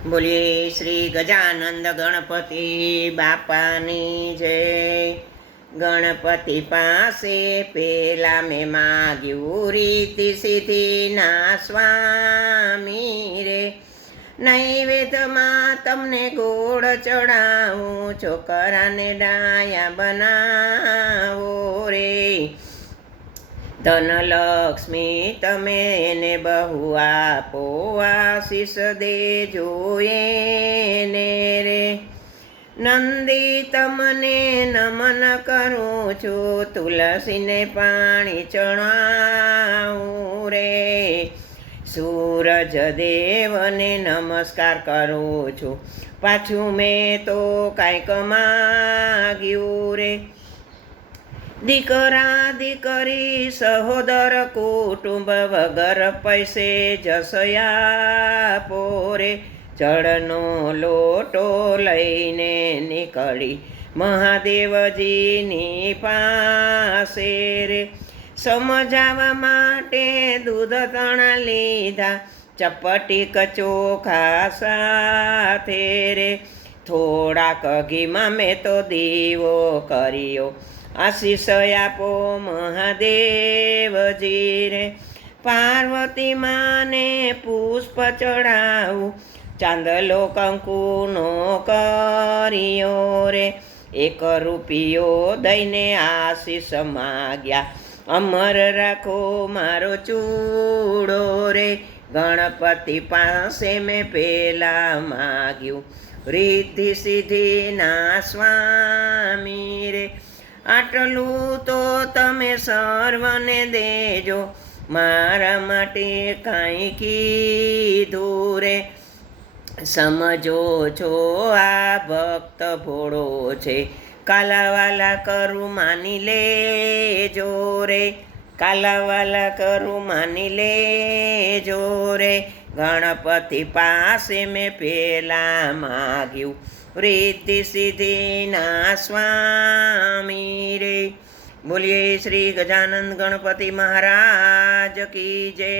બોલીએ શ્રી ગજાનંદ ગણપતિ બાપાની જય। ગણપતિ પાસે પેલા મેં માગ્યું રીતિ સિદ્ધિ ના સ્વામી રે। નૈવેદ્યમાં તમને ગોળ ચડાવું, છોકરાને ડાયા બનાવો રે। ધનલક્ષ્મી તમે એને બહુ આપો, આશીષ દેજો એને રે। નંદી તમને નમન કરું છું, તુલસીને પાણી ચણાવું રે। સૂરજ દેવને નમસ્કાર કરું છું, પાછું મેં તો કાંઈક માગ્યું રે। દીકરા દીકરી સહોદર કુટુંબ વગર પૈસે જસયા પોરે। જળનો લોટો લઈને નીકળી મહાદેવજીની પાસે રે। સમજાવવા માટે દૂધ તણા લીધા, ચપટીક ચોખા સાથે રે। થોડાક ઘીમાં મેં તો દીવો કર્યો, આશીષ આપો મહાદેવજી રે। પાર્વતી માને પુષ્પ ચડાવું, ચાંદલો કંકુનો કર્યો રે। 1 રૂપિયો દઈને આશીષ માગ્યા, અમર રાખો મારો ચૂડો રે। ગણપતિ પાસે મેં પેલા માગ્યું, રીતિ સિદ્ધિ ના સ્વામી રે। આટલું તો તમે સર્વને દેજો, મારા માટે કાંઈ કીધું રે। સમજો છો આ ભક્ત ભોળો છે, કાલાવાલા કરું માની લેજો રે। કાલાવાલા કરું માની લેજો રે। ગણપતિ પાસે મેં પેલા માગ્યું, રીતિ સિદ્ધિ ના સ્વામી રે। બોલીએ શ્રી ગજાનંદ ગણપતિ મહારાજ કી જય।